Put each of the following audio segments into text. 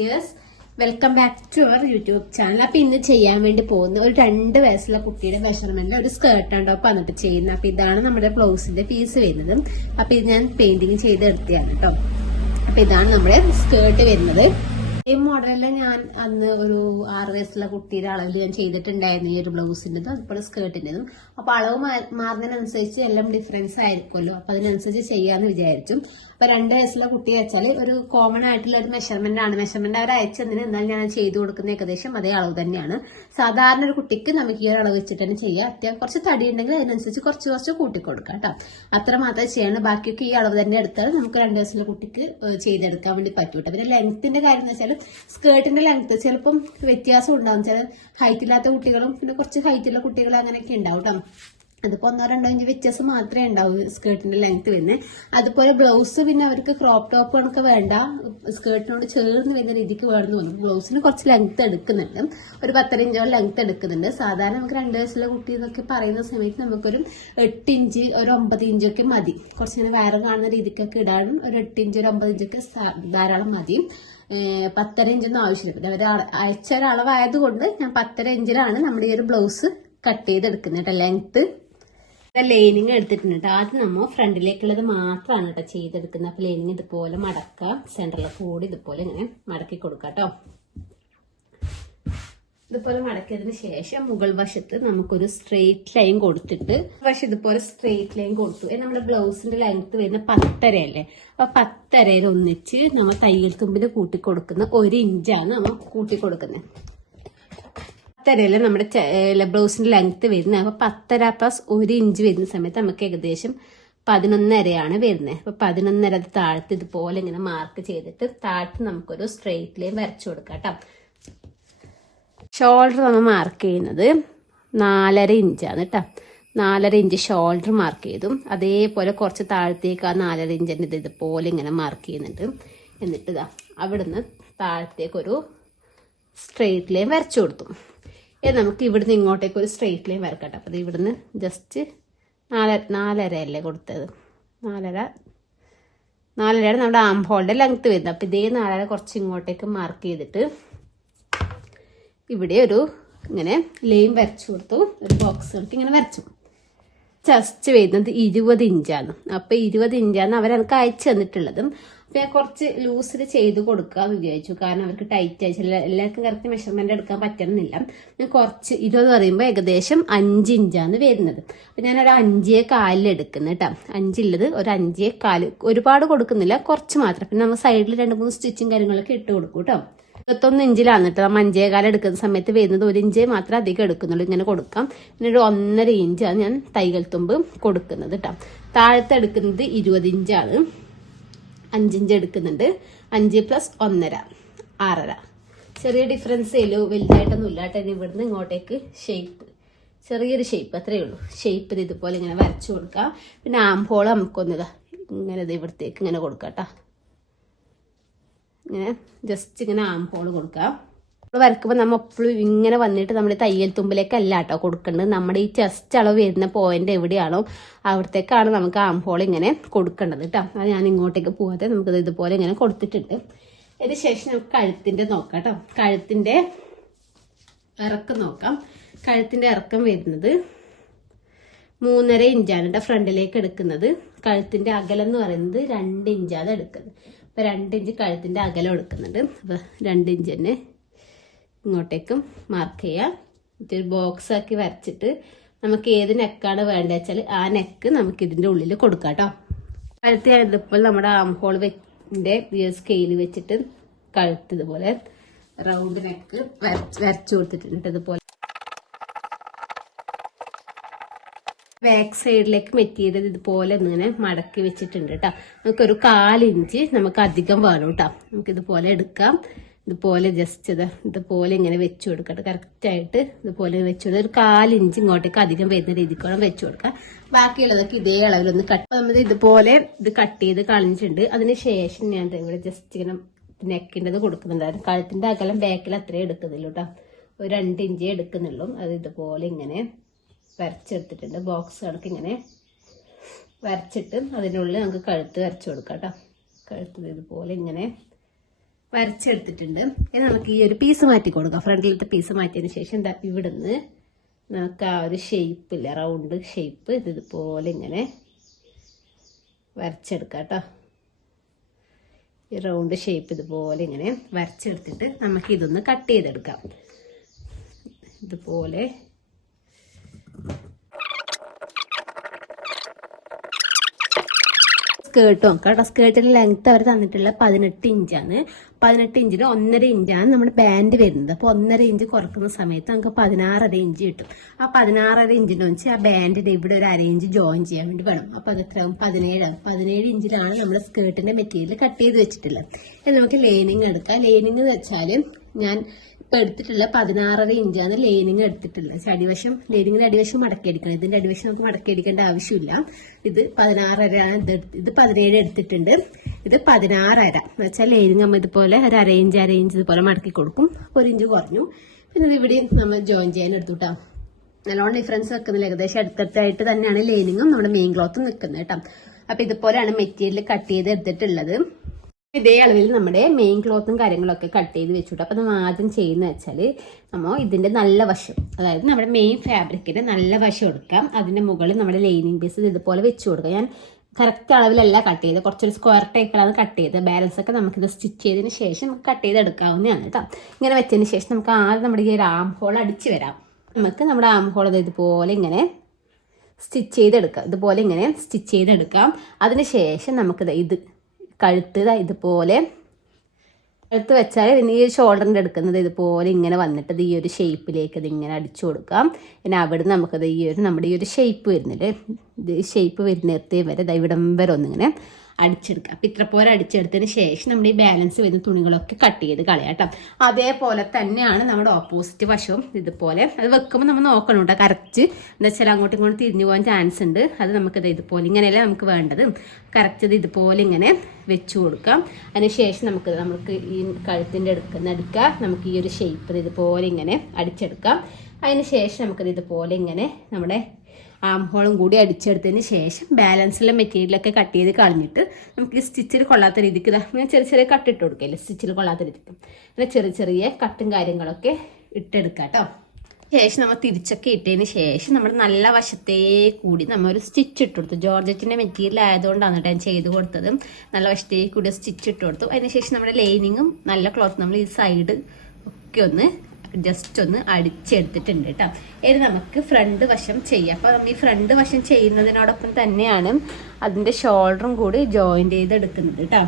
Dears, welcome back to our YouTube channel. അപ്പൊ ഇന്ന് ചെയ്യാൻ വേണ്ടി പോകുന്ന ഒരു 2 വയസ്സുള്ള കുട്ടിയുടെ മെഷർമെന്റിൽ ഒരു സ്കേർട്ട് ആണ് ടോപ്പ് വന്നിട്ട് ചെയ്യുന്നത്. അപ്പൊ ഇതാണ് നമ്മുടെ ബ്ലൗസിന്റെ പീസ് വരുന്നത്. അപ്പൊ ഇത് ഞാൻ പെയിന്റിങ് ചെയ്തെടുത്തതാണ് കേട്ടോ. അപ്പൊ ഇതാണ് നമ്മുടെ സ്കേർട്ട് വരുന്നത്. ഈ മോഡലില് ഞാൻ അന്ന് ഒരു 6 വയസ്സുള്ള കുട്ടിയുടെ അളവിൽ ഞാൻ ചെയ്തിട്ടുണ്ടായിരുന്നു ഈ ഒരു ബ്ലൗസിൻ്റെതും അതുപോലെ സ്കേർട്ടിൻ്റെതും. അപ്പൊ അളവ് മാറുന്നതിനനുസരിച്ച് എല്ലാം ഡിഫറൻസ് ആയിരിക്കുമല്ലോ. അപ്പൊ അതിനനുസരിച്ച് ചെയ്യാന്ന് വിചാരിച്ചു. അപ്പൊ 2 വയസ്സുള്ള കുട്ടി വെച്ചാൽ ഒരു കോമൺ ആയിട്ടുള്ള ഒരു മെഷർമെന്റ് ആണ്. മെഷർമെന്റ് അവർ അയച്ചതിന് എന്നാൽ ഞാൻ ചെയ്തു കൊടുക്കുന്ന ഏകദേശം അതേ അളവ് തന്നെയാണ്. സാധാരണ ഒരു കുട്ടിക്ക് നമുക്ക് ഈ ഒരു അളവ് വെച്ചിട്ട് തന്നെ ചെയ്യാം. അത്യാവശ്യം കുറച്ച് തടി ഉണ്ടെങ്കിൽ അതിനനുസരിച്ച് കുറച്ച് കൂട്ടിക്കൊടുക്കാം കേട്ടോ. അത്ര മാത്രമേ ചെയ്യണം. ബാക്കിയൊക്കെ ഈ അളവ് തന്നെ എടുത്താൽ നമുക്ക് 2 വയസ്സുള്ള കുട്ടിക്ക് ചെയ്തെടുക്കാൻ വേണ്ടി പറ്റൂട്ടോ. പിന്നെ ലെങ്ത്തിന്റെ കാര്യം എന്ന് വെച്ചാൽ സ്കേർട്ടിന്റെ ലെങ്ത് ചിലപ്പം വ്യത്യാസം ഉണ്ടാവും. ചില ഹൈറ്റ് ഇല്ലാത്ത കുട്ടികളും പിന്നെ കുറച്ച് ഹൈറ്റുള്ള കുട്ടികളും അങ്ങനെയൊക്കെ ഉണ്ടാവും കേട്ടോ. അതിപ്പോ 1-2 ഇഞ്ച് വ്യത്യാസം മാത്രമേ ഉണ്ടാവൂ സ്കേർട്ടിന്റെ ലെങ്ത് വരുന്നത്. അതുപോലെ ബ്ലൗസ് പിന്നെ അവർക്ക് ക്രോപ്പ് ടോപ്പ് കണക്ക് വേണ്ട, സ്കേർട്ടിനോട് ചേർന്ന് വരുന്ന രീതിക്ക് വേണമെന്ന് തോന്നും. ബ്ലൗസിന് കുറച്ച് ലെങ്ത് എടുക്കുന്നുണ്ട്, ഒരു 10 ഇഞ്ചോളം ലെങ്ത് എടുക്കുന്നുണ്ട്. സാധാരണ നമുക്ക് 2 വയസ്സുള്ള കുട്ടി എന്നൊക്കെ പറയുന്ന സമയത്ത് നമുക്കൊരു 8 ഇഞ്ച് ഒരു 9 ഇഞ്ചൊക്കെ മതി. കുറച്ചിങ്ങനെ വേറെ കാണുന്ന രീതിക്കൊക്കെ ഇടാനും ഒരു 8 ഇഞ്ച് ഒരു 9 ഇഞ്ചൊക്കെ ധാരാളം മതി. 10.5 ഇഞ്ചൊന്നും ആവശ്യമില്ല. അവർ അയച്ച ഒരളവായതുകൊണ്ട് ഞാൻ 10.5 ഇഞ്ചിലാണ് നമ്മുടെ ഈ ഒരു ബ്ലൗസ് കട്ട് ചെയ്തെടുക്കുന്നത് കേട്ടോ. ലെങ്ത് ലൈനിങ് എടുത്തിട്ടുണ്ട് കേട്ടോ. ആദ്യം നമ്മൾ ഫ്രണ്ടിലേക്കുള്ളത് മാത്രമാണ് കേട്ടോ ചെയ്തെടുക്കുന്നത്. അപ്പൊ ലൈനിങ് ഇതുപോലെ മടക്കാം, സെന്ററിലെ കൂടി ഇതുപോലെ ഇങ്ങനെ മടക്കി കൊടുക്കാം കേട്ടോ. ഇതുപോലെ മടക്കിയതിന് ശേഷം മുകൾ വശത്ത് നമുക്കൊരു സ്ട്രെയിറ്റ് ലൈൻ കൊടുത്തിട്ട് പക്ഷെ ഇതുപോലെ സ്ട്രെയിറ്റ് ലൈൻ കൊടുത്തു. നമ്മുടെ ബ്ലൗസിന്റെ ലെങ്ത് വരുന്ന 10.5 അല്ലേ. അപ്പൊ 10.5 ഒന്നിച്ച് നമ്മൾ തയ്യൽ തുമ്പിന് കൂട്ടിക്കൊടുക്കുന്ന 1 ഇഞ്ചാണ് നമ്മൾ കൂട്ടിക്കൊടുക്കുന്നത്. 10.5 നമ്മുടെ ബ്ലൗസിന്റെ ലെങ്ത് വരുന്നത്. അപ്പൊ 10.5 പ്ലസ് 1 ഇഞ്ച് വരുന്ന സമയത്ത് നമുക്ക് ഏകദേശം 11.5 വരുന്നത്. അപ്പൊ 11.5 താഴത്ത് ഇതുപോലെ ഇങ്ങനെ മാർക്ക് ചെയ്തിട്ട് താഴത്ത് നമുക്കൊരു സ്ട്രെയിറ്റ് ലൈൻ വരച്ചു കൊടുക്കാം കേട്ടോ. ഷോൾഡർ നമ്മൾ മാർക്ക് ചെയ്യുന്നത് 4.5 ഇഞ്ചാണ് കേട്ടോ. 4.5 ഇഞ്ച് ഷോൾഡർ മാർക്ക് ചെയ്തു. അതേപോലെ കുറച്ച് താഴത്തേക്ക് ആ 4.5 ഇഞ്ചിൻ്റെ ഇതുപോലെ ഇങ്ങനെ മാർക്ക് ചെയ്യുന്നുണ്ട്. എന്നിട്ട് ഇതാ അവിടുന്ന് താഴത്തേക്കൊരു സ്ട്രെയിറ്റ് ലൈൻ വരച്ചു കൊടുത്തു. നമുക്ക് ഇവിടുന്ന് ഇങ്ങോട്ടേക്ക് ഒരു സ്ട്രെയിറ്റ് ലൈൻ വരക്കട്ടെ. അപ്പം ഇവിടുന്ന് ജസ്റ്റ് 4.5 അല്ലേ കൊടുത്തത്. 4.5 നമ്മുടെ ആം ഹോളിന്റെ ലെങ്ത് വരുന്നത്. അപ്പം ഇതേ 4.5 കുറച്ച് ഇങ്ങോട്ടേക്ക് മാർക്ക് ചെയ്തിട്ട് ഇവിടെ ഒരു ഇങ്ങനെ ലൈൻ വരച്ചു കൊടുത്തു. ഒരു ബോക്സ് കണക്ക് ഇങ്ങനെ വരച്ചു. ചെസ്റ്റ് വരുന്നത് 20 ഇഞ്ചാണ്. അപ്പൊ 20 ഇഞ്ചാണ് അവരെനിക്ക് അയച്ചു തന്നിട്ടുള്ളത്. അപ്പൊ ഞാൻ കുറച്ച് ലൂസിൽ ചെയ്ത് കൊടുക്കാന്ന് വിചാരിച്ചു. കാരണം അവർക്ക് ടൈറ്റ് ആയി എല്ലാവർക്കും കറക്റ്റ് മെഷർമെന്റ് എടുക്കാൻ പറ്റുന്നില്ല. ഞാൻ കുറച്ച് 20 പറയുമ്പോൾ ഏകദേശം 5 ഇഞ്ചാണ് വരുന്നത്. അപ്പൊ ഞാൻ ഒരു 5.25 എടുക്കുന്നത് കേട്ടോ. 5 ഉള്ളത് ഒരു 5.25, ഒരുപാട് കൊടുക്കുന്നില്ല, കുറച്ച് മാത്രം. പിന്നെ നമ്മൾ സൈഡിൽ 2-3 സ്റ്റിച്ചും കാര്യങ്ങളൊക്കെ ഇട്ട് കൊടുക്കും കേട്ടോ. 21 ഇഞ്ചിലാണ് കേട്ടോ. 5.25 എടുക്കുന്ന സമയത്ത് വരുന്നത് 1 ഇഞ്ച് മാത്രമേ അധികം എടുക്കുന്നുള്ളൂ. ഇങ്ങനെ കൊടുക്കാം. പിന്നെ ഒരു 1.5 ഇഞ്ചാണ് ഞാൻ തൈകൾ തുമ്പ് കൊടുക്കുന്നത് കേട്ടോ. താഴത്തെ എടുക്കുന്നത് 20 ഇഞ്ചാണ്. 5 ഇഞ്ച് എടുക്കുന്നുണ്ട്. 5 പ്ലസ് 1.5 6.5. ചെറിയ ഡിഫറൻസ് വലുതായിട്ടൊന്നും ഇല്ല കേട്ടോ. ഇവിടുന്ന് ഇങ്ങോട്ടേക്ക് ഷേപ്പ്, ചെറിയൊരു ഷേപ്പ് അത്രയേ ഉള്ളൂ. ഷേപ്പ് ഇതുപോലെ ഇങ്ങനെ വരച്ചു കൊടുക്കാം. പിന്നെ ആംഹോൾ നമുക്കൊന്നിതാ ഇങ്ങനെ ഇവിടത്തേക്ക് ഇങ്ങനെ കൊടുക്കാം കേട്ടോ. ഇങ്ങനെ ജസ്റ്റ് ഇങ്ങനെ ആംഹോൾ കൊടുക്കാം. വരക്കുമ്പോൾ നമ്മൾ എപ്പോഴും ഇങ്ങനെ വന്നിട്ട് നമ്മുടെ തയ്യൽ തുമ്പിലേക്കല്ല കേട്ടോ കൊടുക്കേണ്ടത്. നമ്മുടെ ഈ ചെസ്റ്റ് അളവ് വരുന്ന പോയിന്റ് എവിടെയാണോ അവിടത്തേക്കാണ് നമുക്ക് ആംഹോൾ ഇങ്ങനെ കൊടുക്കേണ്ടത് കേട്ടോ. അത് ഞാൻ ഇങ്ങോട്ടേക്ക് പോകാതെ നമുക്കത് ഇതുപോലെ ഇങ്ങനെ കൊടുത്തിട്ടുണ്ട്. ഇതിന് ശേഷം നമുക്ക് കഴുത്തിന്റെ നോക്കാം കേട്ടോ. കഴുത്തിന്റെ ഇറക്കം നോക്കാം. കഴുത്തിന്റെ ഇറക്കം വരുന്നത് 3.5 ഇഞ്ചാണ് കേട്ടോ ഫ്രണ്ടിലേക്ക് എടുക്കുന്നത്. കഴുത്തിന്റെ അകലം എന്ന് പറയുന്നത് 2 ഇഞ്ചാണ് എടുക്കുന്നത്. അപ്പൊ 2 ഇഞ്ച് കഴുത്തിന്റെ അകലം എടുക്കുന്നുണ്ട്. അപ്പൊ 2 ഇഞ്ച് തന്നെ ഇങ്ങോട്ടേക്കും മാർക്ക് ചെയ്യാം. ഒരു ബോക്സ് ആക്കി വരച്ചിട്ട് നമുക്ക് ഏത് നെക്കാണ് വേണ്ടത് വെച്ചാൽ ആ നെക്ക് നമുക്ക് ഇതിന്റെ ഉള്ളിൽ കൊടുക്കാം കേട്ടോ. കഴുത്ത് ഇതിപ്പോൾ നമ്മുടെ ആം ഹോളിന്റെ സ്കെയിൽ വെച്ചിട്ട് കഴുത്ത് ഇതുപോലെ റൗണ്ട് നെക്ക് വരച്ചു കൊടുത്തിട്ടുണ്ട്. ഇതുപോലെ ബാക്ക് സൈഡിലേക്ക് മെറ്റീരിയൽ ഇതുപോലെ ഇങ്ങനെ മടക്കി വെച്ചിട്ടുണ്ട് കേട്ടോ. നമുക്കൊരു 1/4 ഇഞ്ച് നമുക്ക് അധികം വേണം കേട്ടോ. നമുക്ക് ഇതുപോലെ എടുക്കാം. ഇതുപോലെ ജസ്റ്റ് ഇതുപോലെ ഇങ്ങനെ വെച്ചു കൊടുക്കട്ടെ. കറക്റ്റായിട്ട് ഇതുപോലെ വെച്ചു കൊടുക്കുക. ഒരു 1/4 ഇഞ്ച് ഇങ്ങോട്ടേക്ക് അധികം വരുന്ന രീതിക്ക് വേണം വെച്ചു കൊടുക്കാം. ബാക്കിയുള്ളതൊക്കെ ഇതേ അളവിലൊന്ന് നമ്മൾ ഇതുപോലെ ഇത് കട്ട് ചെയ്ത് കളഞ്ഞിട്ടുണ്ട്. അതിനുശേഷം ഞാൻ ഇവിടെ ജസ്റ്റ് ഇങ്ങനെ നെക്കിൻ്റെത് കൊടുക്കുന്നുണ്ടായിരുന്നു. കഴുത്തിന്റെ അകലം ബാക്കിൽ അത്രയും എടുക്കുന്നില്ല കേട്ടോ. ഒരു 2 ഇഞ്ചേ എടുക്കുന്നുള്ളൂ. അത് ഇതുപോലെ ഇങ്ങനെ വരച്ചെടുത്തിട്ടുണ്ട്. ബോക്സ് കണക്ക് ഇങ്ങനെ വരച്ചിട്ട് അതിനുള്ളിൽ നമുക്ക് കഴുത്ത് വരച്ചു കൊടുക്കാം കേട്ടോ. കഴുത്ത് ഇതുപോലെ ഇങ്ങനെ വരച്ചെടുത്തിട്ടുണ്ട്. ഇനി നമുക്ക് ഈ ഒരു പീസ് മാറ്റി കൊടുക്കാം. ഫ്രണ്ടിലത്തെ പീസ് മാറ്റിയതിന് ശേഷം എന്താ ഇവിടുന്ന് നമുക്ക് ആ ഒരു ഷേപ്പില്ല, റൗണ്ട് ഷേപ്പ് ഇതുപോലെ ഇങ്ങനെ വരച്ചെടുക്കാം കേട്ടോ. ഈ റൗണ്ട് ഷേപ്പ് ഇതുപോലെ ഇങ്ങനെ വരച്ചെടുത്തിട്ട് നമുക്ക് ഇതൊന്ന് കട്ട് ചെയ്തെടുക്കാം. ഇതുപോലെ സ്കേർട്ട് നോക്കാം കേട്ടോ. സ്കേർട്ടിന്റെ ലെങ്ത് അവർ തന്നിട്ടുള്ള 18 ഇഞ്ചാണ്. 18 ഇഞ്ചിൽ 1.5 ഇഞ്ചാണ് നമ്മുടെ ബാൻഡ് വരുന്നത്. അപ്പോൾ 1.5 ഇഞ്ച് കുറക്കുന്ന സമയത്ത് നമുക്ക് 16.5 ഇഞ്ച് കിട്ടും. ആ 16.5 ഇഞ്ചിന് വെച്ച് ആ ബാൻഡിന്റെ ഇവിടെ ഒരു 1/2 ഇഞ്ച് ജോയിൻ ചെയ്യാൻ വേണ്ടി വേണം. അപ്പൊ അത് എത്രയാവും? 17 ആവും. 17 ഇഞ്ചിലാണ് നമ്മുടെ സ്കേർട്ടിന്റെ മെറ്റീരിയൽ കട്ട് ചെയ്ത് വെച്ചിട്ടുള്ളത്. ഇനി നമുക്ക് ലൈനിങ് എടുക്കാം. ലൈനിങ് എന്ന് വെച്ചാൽ ഞാൻ ഇപ്പൊ എടുത്തിട്ടുള്ള 16.5 ഇഞ്ചാണ് ലൈനിങ് എടുത്തിട്ടുള്ളത്. അടിവശം ലൈനിങ്ങിന്റെ അടിവശം മടക്കി അടിക്കണം. ഇതിന്റെ അടിവശം നമുക്ക് മടക്കി അടിക്കേണ്ട ആവശ്യമില്ല. ഇത് 16.5, ഇത് 17 എടുത്തിട്ടുണ്ട്. ഇത് 16.5 എന്ന് വെച്ചാൽ ലൈനിങ് നമ്മൾ ഇതുപോലെ ഒരു 1/2 ഇഞ്ച് ഇതുപോലെ മടക്കി കൊടുക്കും. 1 ഇഞ്ച് കുറഞ്ഞു. പിന്നെ ഇത് ഇവിടെ നമ്മൾ ജോയിൻ ചെയ്യാൻ എടുത്തുട്ടാ. നല്ലോണം ഡിഫറൻസ് വെക്കുന്നില്ല. ഏകദേശം അടുത്തടുത്തായിട്ട് തന്നെയാണ് ലൈനിങ്ങും നമ്മുടെ മെയിൻ ക്ലോത്തും നിൽക്കുന്നത് കേട്ടോ. അപ്പൊ ഇതുപോലെയാണ് മെറ്റീരിയൽ കട്ട് ചെയ്ത് എടുത്തിട്ടുള്ളത്. ഇതേ അളവിൽ നമ്മുടെ മെയിൻ ക്ലോത്തും കാര്യങ്ങളൊക്കെ കട്ട് ചെയ്ത് വെച്ചിട്ടു. അപ്പം നമ്മൾ ആദ്യം ചെയ്യുന്ന വെച്ചാൽ നമ്മൾ ഇതിൻ്റെ നല്ല വശം, അതായത് നമ്മുടെ മെയിൻ ഫാബ്രിക്കിൻ്റെ നല്ല വശം എടുക്കാം. അതിൻ്റെ മുകളിൽ നമ്മുടെ ലൈനിങ് പീസ് ഇതുപോലെ വെച്ച് കൊടുക്കാം. ഞാൻ കറക്റ്റ് അളവിലല്ല കട്ട് ചെയ്ത്, കുറച്ചൊരു സ്ക്വയർ ടൈപ്പിലാണ് കട്ട് ചെയ്ത്. ബാലൻസ് ഒക്കെ നമുക്കിത് സ്റ്റിച്ച് ചെയ്തതിന് ശേഷം കട്ട് ചെയ്തെടുക്കാവുന്നതാണ് കേട്ടോ. ഇങ്ങനെ വെച്ചതിന് ശേഷം നമുക്ക് ആദ്യം നമ്മുടെ ഈ ഒരു ആം ഹോൾ അടിച്ച് വരാം. നമുക്ക് നമ്മുടെ ആം ഹോൾ ഇതുപോലെ ഇങ്ങനെ സ്റ്റിച്ച് ചെയ്തെടുക്കാം. ഇതുപോലെ ഇങ്ങനെ സ്റ്റിച്ച് ചെയ്തെടുക്കാം. അതിന് ശേഷം നമുക്കിത് ഇത് കഴുത്ത് ഇതുപോലെ കഴുത്ത് വെച്ചാൽ പിന്നെ ഈ ഷോൾഡറിൻ്റെ എടുക്കുന്നത് ഇതുപോലെ ഇങ്ങനെ വന്നിട്ട് ഈ ഒരു ഷേപ്പിലേക്ക് ഇത് ഇങ്ങനെ അടിച്ചു കൊടുക്കാം. പിന്നെ അവിടെ നമുക്കത് ഈ ഒരു നമ്മുടെ ഈ ഒരു ഷേപ്പ് വരുന്നില്ലേ, ഇത് ഷേപ്പ് വരുന്നിടത്തേ വരെ ഇവിടം വരെ ഒന്നിങ്ങനെ അടിച്ചെടുക്കാം. അപ്പം ഇത്ര പോലെ അടിച്ചെടുത്തതിന് ശേഷം നമ്മൾ ഈ ബാലൻസ് വരുന്ന തുണികളൊക്കെ കട്ട് ചെയ്ത് കളയാം കേട്ടോ. അതേപോലെ തന്നെയാണ് നമ്മുടെ ഓപ്പോസിറ്റ് വശവും. ഇതുപോലെ അത് വെക്കുമ്പോൾ നമ്മൾ നോക്കണം കേട്ടോ കറക്റ്റ്. എന്താ വെച്ചാൽ അങ്ങോട്ടും ഇങ്ങോട്ടും തിരിഞ്ഞു പോകാൻ ചാൻസ് ഉണ്ട്. അത് നമുക്കിത് ഇതുപോലെ ഇങ്ങനെയല്ല നമുക്ക് വേണ്ടത്. കറക്റ്റ് ഇത് ഇതുപോലെ ഇങ്ങനെ വെച്ച് കൊടുക്കാം. അതിനുശേഷം നമുക്ക് ഈ കഴുത്തിൻ്റെ എടുക്കുക. നമുക്ക് ഈ ഒരു ഷേപ്പ് ഇതുപോലെ ഇങ്ങനെ അടിച്ചെടുക്കാം. അതിന് ശേഷം നമുക്കത് ഇതുപോലെ ഇങ്ങനെ നമ്മുടെ ആം ഹോളും കൂടി അടിച്ചെടുത്തതിന് ശേഷം ബാലൻസുള്ള മെറ്റീരിയലൊക്കെ കട്ട് ചെയ്ത് കളഞ്ഞിട്ട് നമുക്ക് ഈ സ്റ്റിച്ചിൽ കൊള്ളാത്ത രീതിക്ക് ഇങ്ങനെ ചെറിയ ചെറിയ കട്ടിട്ട് കൊടുക്കില്ലേ, സ്റ്റിച്ചിൽ കൊള്ളാത്ത രീതിക്ക് അങ്ങനെ ചെറിയ ചെറിയ കട്ടും കാര്യങ്ങളൊക്കെ ഇട്ടെടുക്കാം കേട്ടോ. ശേഷം നമ്മൾ തിരിച്ചൊക്കെ ഇട്ടതിന് ശേഷം നമ്മൾ നല്ല വശത്തേ കൂടി നമ്മൾ ഒരു സ്റ്റിച്ച് ഇട്ട് കൊടുത്തു. ജോർജറ്റിൻ്റെ മെറ്റീരിയൽ ആയതുകൊണ്ടാണ് കേട്ടോ ഞാൻ ചെയ്ത് കൊടുത്തത്. നല്ല വശത്തേ കൂടി സ്റ്റിച്ച് ഇട്ട് കൊടുത്തു. അതിനുശേഷം നമ്മുടെ ലൈനിങ്ങും നല്ല ക്ലോത്ത് നമ്മൾ ഈ സൈഡ് ഒക്കെ ഒന്ന് ജസ്റ്റ് ഒന്ന് അടിച്ചെടുത്തിട്ടുണ്ട് കേട്ടോ. ഇനി നമുക്ക് ഫ്രണ്ട് വശം ചെയ്യാം. അപ്പോൾ നമ്മൾ ഈ ഫ്രണ്ട് വശം ചെയ്യുന്നതിനോടൊപ്പം തന്നെയാണ് അതിൻ്റെ ഷോൾഡറും കൂടി ജോയിൻ്റ് ചെയ്തെടുക്കുന്നത് കേട്ടോ.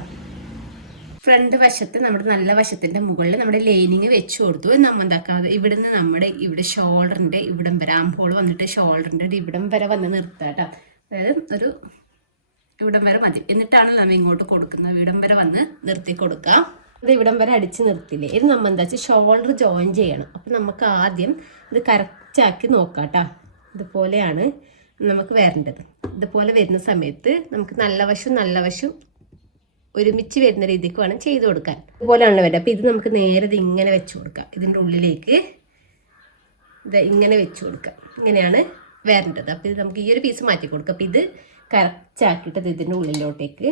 ഫ്രണ്ട് വശത്ത് നമ്മുടെ നല്ല വശത്തിൻ്റെ മുകളിൽ നമ്മുടെ ലൈനിങ് വെച്ച് കൊടുത്തു. നമ്മൾ എന്താക്കാതെ ഇവിടുന്ന് നമ്മുടെ ഇവിടെ ഷോൾഡറിൻ്റെ ഇവിടം വരെ ആം ഹോൾ വന്നിട്ട് ഷോൾഡറിൻ്റെ ഇവിടം വരെ വന്ന് നിർത്തുക കേട്ടോ. അതായത് ഒരു ഇവിടം വരെ മതി. എന്നിട്ടാണ് നമ്മൾ ഇങ്ങോട്ട് കൊടുക്കുന്നത്. ഇവിടം വരെ വന്ന് നിർത്തി കൊടുക്കുക. അത് ഇവിടം വരെ അടിച്ച് നിർത്തില്ലേ. ഇത് നമ്മൾ എന്താ വെച്ചാൽ ഷോൾഡർ ജോയിൻ ചെയ്യണം. അപ്പം നമുക്ക് ആദ്യം ഇത് കറക്റ്റാക്കി നോക്കാം കേട്ടോ. ഇതുപോലെയാണ് നമുക്ക് വരേണ്ടത്. ഇതുപോലെ വരുന്ന സമയത്ത് നമുക്ക് നല്ല വശം ഒരുമിച്ച് വരുന്ന രീതിക്ക് വേണം ചെയ്ത് കൊടുക്കാൻ. ഇതുപോലെയാണല്ലോ വരിക. അപ്പം ഇത് നമുക്ക് നേരെ ഇങ്ങനെ വെച്ച് കൊടുക്കാം. ഇതിൻ്റെ ഉള്ളിലേക്ക് ഇത് ഇങ്ങനെ വെച്ച് കൊടുക്കാം. ഇങ്ങനെയാണ് വരേണ്ടത്. അപ്പം ഇത് നമുക്ക് ഈ ഒരു പീസ് മാറ്റി കൊടുക്കാം. അപ്പം ഇത് കറക്റ്റാക്കിയിട്ട് ഇതിൻ്റെ ഉള്ളിലോട്ടേക്ക്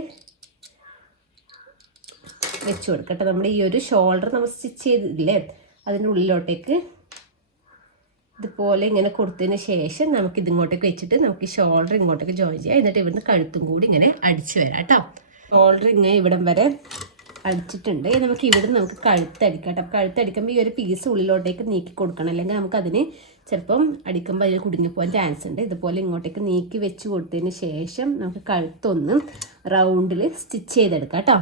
വെച്ച് കൊടുക്കട്ടെ. നമ്മുടെ ഈ ഒരു ഷോൾഡർ നമ്മൾ സ്റ്റിച്ച് ചെയ്തില്ലേ അതിൻ്റെ ഉള്ളിലോട്ടേക്ക് ഇതുപോലെ ഇങ്ങനെ കൊടുത്തതിന് ശേഷം നമുക്ക് ഇതിങ്ങോട്ടേക്ക് വെച്ചിട്ട് നമുക്ക് ഈ ഷോൾഡർ ഇങ്ങോട്ടേക്ക് ജോയിൻ ചെയ്യാം. എന്നിട്ട് ഇവിടുന്ന് കഴുത്തും കൂടി ഇങ്ങനെ അടിച്ചു വരാം കേട്ടോ. ഷോൾഡർ ഇങ്ങനെ ഇവിടം വരെ അടിച്ചിട്ടുണ്ട്. നമുക്ക് ഇവിടുന്ന് നമുക്ക് കഴുത്തടിക്കാം കേട്ടോ. കഴുത്തടിക്കുമ്പോൾ ഈ ഒരു പീസ് ഉള്ളിലോട്ടേക്ക് നീക്കി കൊടുക്കണം. അല്ലെങ്കിൽ നമുക്കതിന് ചിലപ്പം അടിക്കുമ്പോൾ അതിൽ കുടുങ്ങിപ്പോകാൻ ചാൻസ് ഉണ്ട്. ഇതുപോലെ ഇങ്ങോട്ടേക്ക് നീക്കി വെച്ച് കൊടുത്തതിന് ശേഷം നമുക്ക് കഴുത്തൊന്ന് റൗണ്ടിൽ സ്റ്റിച്ച് ചെയ്തെടുക്കാം കേട്ടോ.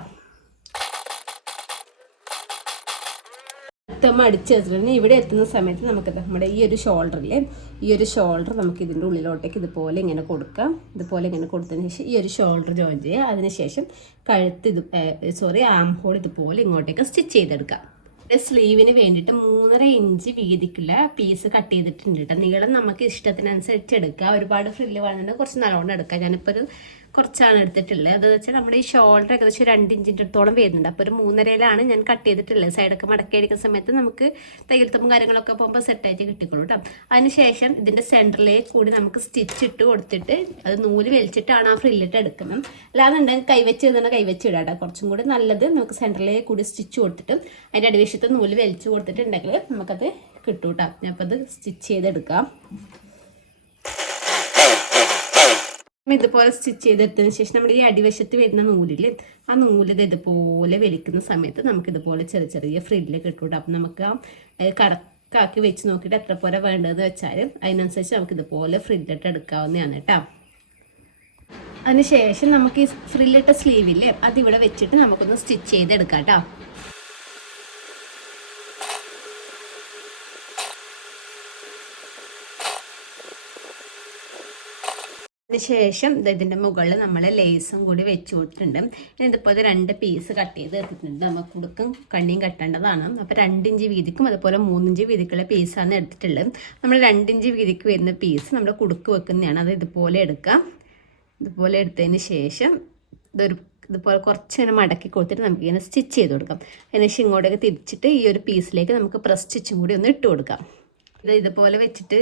അടിച്ച് വെച്ചിട്ടുണ്ടെങ്കിൽ ഇവിടെ എത്തുന്ന സമയത്ത് നമുക്ക് നമ്മുടെ ഈ ഒരു ഷോൾഡർ നമുക്ക് ഇതിൻ്റെ ഉള്ളിലോട്ടേക്ക് ഇതുപോലെ ഇങ്ങനെ കൊടുക്കാം. ഇതുപോലെ ഇങ്ങനെ കൊടുത്തതിന് ശേഷം ഈ ഒരു ഷോൾഡർ ജോയിൻ ചെയ്യുക. അതിനുശേഷം കഴുത്ത് ആം ഹോൾ ഇതുപോലെ ഇങ്ങോട്ടേക്ക് സ്റ്റിച്ച് ചെയ്തെടുക്കാം. സ്ലീവിന് വേണ്ടിയിട്ട് 3.5 ഇഞ്ച് വീതിക്കുള്ള പീസ് കട്ട് ചെയ്തിട്ടുണ്ട് കേട്ടോ. നീളം നമുക്ക് ഇഷ്ടത്തിനനുസരിച്ച് എടുക്കുക. ഒരുപാട് ഫ്രില്ല് വേണമെന്നുണ്ടെങ്കിൽ കുറച്ച് നല്ലോണം എടുക്കാം. ഞാനിപ്പോൾ ഒരു കുറച്ചാണ് എടുത്തിട്ടുള്ളത്. അതെന്ന് വെച്ചാൽ നമ്മുടെ ഈ ഷോൾഡർ ഏകദേശം 2 ഇഞ്ചിൻ്റെ അടുത്തോളം വരുന്നുണ്ട്. അപ്പോൾ ഒരു 3.5-ലാണ് ഞാൻ കട്ട് ചെയ്തിട്ടുള്ളത്. സൈഡൊക്കെ മടക്കി അടിക്കുന്ന സമയത്ത് നമുക്ക് തയ്യൽത്തും കാര്യങ്ങളൊക്കെ പോകുമ്പോൾ സെറ്റായിട്ട് കിട്ടിക്കോളൂ കേട്ടോ. അതിനുശേഷം ഇതിൻ്റെ സെൻറ്ററിലേക്ക് കൂടി നമുക്ക് സ്റ്റിച്ച് ഇട്ട് കൊടുത്തിട്ട് അത് നൂല് വലിച്ചിട്ടാണ് ആ ഫ്രില്ലിട്ട് എടുക്കുന്നത്. അല്ലാന്നുണ്ടെങ്കിൽ കൈവച്ച് ഇടുന്ന കൈവച്ച് ഇടാം കേട്ടോ. കുറച്ചും കൂടി നല്ലത് നമുക്ക് സെൻറ്ററിലേക്ക് കൂടി സ്റ്റിച്ച് കൊടുത്തിട്ട് അതിൻ്റെ അടിവശത്ത് നൂല് വലിച്ച് കൊടുത്തിട്ടുണ്ടെങ്കിൽ നമുക്കത് കിട്ടും കേട്ടോ. ഞാൻ അപ്പോൾ അത് സ്റ്റിച്ച് ചെയ്തെടുക്കാം. ഇതുപോലെ സ്റ്റിച്ച് ചെയ്തെടുത്തതിന് ശേഷം നമ്മുടെ ഈ അടിവശത്ത് വരുന്ന നൂലിൽ ആ നൂലിത് ഇതുപോലെ വലിക്കുന്ന സമയത്ത് നമുക്ക് ഇതുപോലെ ചെറിയ ചെറിയ ഫ്രില്ല് കിട്ടും. അപ്പം നമുക്ക് ആ കടക്കാക്കി വെച്ച് നോക്കിയിട്ട് എത്ര പോലെ വേണ്ടതെന്ന് വെച്ചാൽ അതിനനുസരിച്ച് നമുക്ക് ഇതുപോലെ ഫ്രില്ലിട്ട് എടുക്കാവുന്നതാണ് കേട്ടോ. അതിനുശേഷം നമുക്ക് ഈ ഫ്രില്ലിട്ട സ്ലീവില്ലേ അതിവിടെ വെച്ചിട്ട് നമുക്കൊന്ന് സ്റ്റിച്ച് ചെയ്തെടുക്കാം കേട്ടോ. അതിനുശേഷം ഇതിൻ്റെ മുകളിൽ നമ്മൾ ലേസും കൂടി വെച്ച് കൊടുത്തിട്ടുണ്ട്. ഇതുപോലെ 2 പീസ് കട്ട് ചെയ്ത് എടുത്തിട്ടുണ്ട്. നമുക്ക് കുടുക്കും കണ്ണിയും കട്ടേണ്ടതാണ്. അപ്പോൾ 2 ഇഞ്ച് വീതിക്കും അതുപോലെ 3 ഇഞ്ച് വീതിക്കുള്ള പീസാണ് എടുത്തിട്ടുള്ളത്. നമ്മൾ 2 ഇഞ്ച് വീതിക്ക് വരുന്ന പീസ് നമ്മൾ കുടുക്ക് വെക്കുന്നതാണ്. അത് ഇതുപോലെ എടുക്കാം. ഇതുപോലെ എടുത്തതിന് ശേഷം ഇതുപോലെ കുറച്ചിങ്ങനെ മടക്കി കൊടുത്തിട്ട് നമുക്കിങ്ങനെ സ്റ്റിച്ച് ചെയ്ത് കൊടുക്കാം. അതിനുശേഷം ഇങ്ങോട്ടേക്ക് തിരിച്ചിട്ട് ഈ ഒരു പീസിലേക്ക് നമുക്ക് പ്രസ് സ്റ്റിച്ചും കൂടി ഒന്ന് ഇട്ട് കൊടുക്കാം. ഇതുപോലെ വെച്ചിട്ട്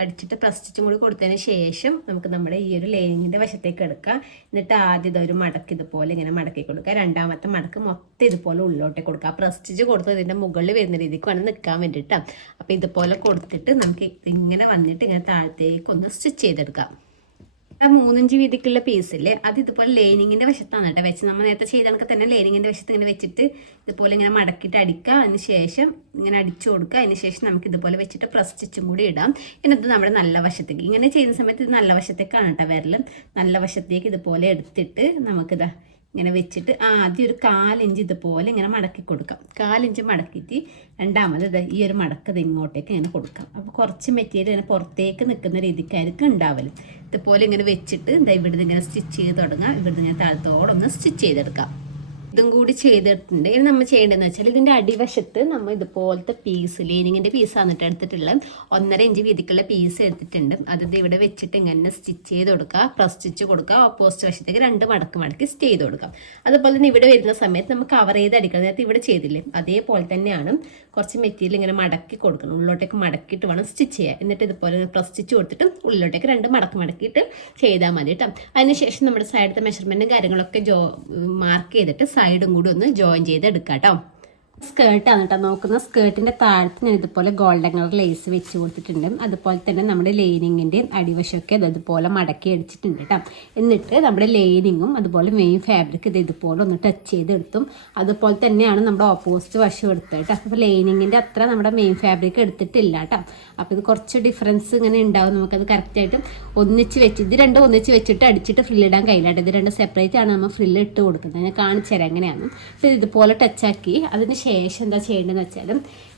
അടിച്ചിട്ട് പ്രസ് സ്റ്റിച്ചും കൂടി കൊടുത്തതിന് ശേഷം നമുക്ക് നമ്മുടെ ഈ ഒരു ലൈനിങ്ങിൻ്റെ വശത്തേക്ക് എടുക്കാം. എന്നിട്ട് ആദ്യം ഇതൊരു മടക്ക് ഇതുപോലെ ഇങ്ങനെ മടക്കി കൊടുക്കുക. രണ്ടാമത്തെ മടക്ക് മൊത്തം ഇതുപോലെ ഉള്ളിലോട്ടേ കൊടുക്കുക. പ്രസ് സ്റ്റിച്ച് കൊടുത്ത് ഇതിൻ്റെ മുകളിൽ വരുന്ന രീതിക്ക് വേണം നിൽക്കാൻ വേണ്ടിയിട്ടാണ്. അപ്പോൾ ഇതുപോലെ കൊടുത്തിട്ട് നമുക്ക് ഇങ്ങനെ വന്നിട്ട് ഇങ്ങനെ താഴത്തേക്ക് ഒന്ന് സ്റ്റിച്ച് ചെയ്തെടുക്കാം. 3 ഇഞ്ച് വീതിക്കുള്ള പീസില്ലേ അത് ഇതുപോലെ ലൈനിങ്ങിൻ്റെ വശത്താണ് കേട്ടോ വെച്ച് നമ്മൾ നേരത്തെ ചെയ്ത കണക്ക് തന്നെ ലൈനിങ്ങിൻ്റെ വശത്ത് ഇങ്ങനെ വെച്ചിട്ട് ഇതുപോലെ ഇങ്ങനെ മടക്കിയിട്ട് അടിക്കുക. അതിന് ശേഷം ഇങ്ങനെ അടിച്ചു കൊടുക്കുക. അതിന് ശേഷം നമുക്ക് ഇതുപോലെ വെച്ചിട്ട് പ്രസ് സ്റ്റിച്ചും കൂടി ഇടാം. എന്നിട്ട് നമ്മുടെ നല്ല വശത്തേക്ക് ഇങ്ങനെ ചെയ്യുന്ന സമയത്ത് ഇത് നല്ല വശത്തേക്കാണ് കേട്ടോ വരലും. നല്ല വശത്തേക്ക് ഇതുപോലെ എടുത്തിട്ട് നമുക്കിതാ ഇങ്ങനെ വെച്ചിട്ട് ആദ്യം ഒരു 1/4 ഇഞ്ച് ഇതുപോലെ ഇങ്ങനെ മടക്കി കൊടുക്കാം. 1/4 ഇഞ്ച് മടക്കിയിട്ട് രണ്ടാമത് ഈ ഒരു മടക്കത് ഇങ്ങോട്ടേക്ക് ഇങ്ങനെ കൊടുക്കാം. അപ്പോൾ കുറച്ച് മെറ്റീരിയൽ ഇങ്ങനെ പുറത്തേക്ക് നിൽക്കുന്ന രീതിക്കായിരിക്കും ഉണ്ടാവലും. ഇതുപോലെ ഇങ്ങനെ വെച്ചിട്ട് ഇവിടുന്ന് ഇങ്ങനെ സ്റ്റിച്ച് ചെയ്ത് തുടങ്ങാം. ഇവിടുന്ന് ഇങ്ങനെ താഴത്തോടെ ഒന്ന് സ്റ്റിച്ച് ചെയ്തെടുക്കാം. ഇതും കൂടി ചെയ്തിട്ടുണ്ട്. ഇനി നമ്മൾ ചെയ്യേണ്ടതെന്ന് വെച്ചാൽ ഇതിൻ്റെ അടിവശത്ത് നമ്മൾ ഇതുപോലത്തെ പീസ് ലൈനിങ്ങിൻ്റെ പീസാണ് എടുത്തിട്ടുള്ളത്. 1.5 ഇഞ്ച് വീതിക്കുള്ള പീസ് എടുത്തിട്ടുണ്ട്. അത് ഇവിടെ വെച്ചിട്ട് ഇങ്ങനെ സ്റ്റിച്ച് ചെയ്ത് കൊടുക്കുക. പ്രസ് സ്റ്റിച്ച് കൊടുക്കുക. ഓപ്പോസിറ്റ് വശത്തേക്ക് 2 മടക്കി സ്റ്റിച്ച് ചെയ്ത് കൊടുക്കാം. അതുപോലെ തന്നെ ഇവിടെ വരുന്ന സമയത്ത് നമുക്ക് കവർ ചെയ്ത് അടിക്കണം. നേരത്തെ ഇവിടെ ചെയ്തില്ലേ അതേപോലെ തന്നെയാണ്. കുറച്ച് മെറ്റീരിയൽ ഇങ്ങനെ മടക്കി കൊടുക്കണം. ഉള്ളിലോട്ടേക്ക് മടക്കിയിട്ട് വേണം സ്റ്റിച്ച് ചെയ്യാൻ. എന്നിട്ട് ഇതുപോലെ പ്രസ് സ്റ്റിച്ച് കൊടുത്തിട്ട് ഉള്ളിലോട്ടേക്ക് 2 മടക്കിയിട്ട് ചെയ്താൽ മതി കേട്ടോ. അതിനുശേഷം നമ്മുടെ സൈഡത്തെ മെഷർമെൻറ്റും കാര്യങ്ങളൊക്കെ മാർക്ക് ചെയ്തിട്ട് സൈഡും കൂടി ഒന്ന് ജോയിൻ ചെയ്തെടുക്കാം കേട്ടോ. സ്കേർട്ടാണ് കേട്ടോ നോക്കുന്ന. സ്കേർട്ടിൻ്റെ താഴത്ത് ഞാൻ ഇതുപോലെ ഗോൾഡൻ കളർ ലേസ് വെച്ച് കൊടുത്തിട്ടുണ്ട്. അതുപോലെ തന്നെ നമ്മുടെ ലൈനിങ്ങിൻ്റെയും അടിവശമൊക്കെ അതുപോലെ മടക്കി അടിച്ചിട്ടുണ്ട് കേട്ടോ. എന്നിട്ട് നമ്മുടെ ലൈനിങ്ങും അതുപോലെ മെയിൻ ഫാബ്രിക് ഇതുപോലെ ഒന്ന് ടച്ച് ചെയ്തെടുത്തും അതുപോലെ തന്നെയാണ് നമ്മുടെ ഓപ്പോസിറ്റ് വശം എടുത്തത് കേട്ടോ. അപ്പോൾ ലൈനിങ്ങിൻ്റെ അത്ര നമ്മുടെ മെയിൻ ഫാബ്രിക് എടുത്തിട്ടില്ല കേട്ടോ. അപ്പോൾ ഇത് കുറച്ച് ഡിഫറൻസ് ഇങ്ങനെ ഉണ്ടാവും. നമുക്കത് കറക്റ്റായിട്ട് ഒന്നിച്ച് വെച്ച് ഇത് രണ്ടും ഒന്നിച്ച് വെച്ചിട്ട് അടിച്ചിട്ട് ഫ്രില്ലിടാൻ കഴിയില്ല. ഇത് 2 സെപ്പറേറ്റ് ആണ് നമ്മൾ ഫ്രില്ല് ഇട്ട് കൊടുക്കുന്നത്. ഞാൻ കാണിച്ചു തരാം എങ്ങനെയാണ്. അപ്പോൾ ഇതുപോലെ ടച്ചാക്കി അതിന് ശേഷം എന്താ ചെയ്യേണ്ടതെന്ന് വെച്ചാൽ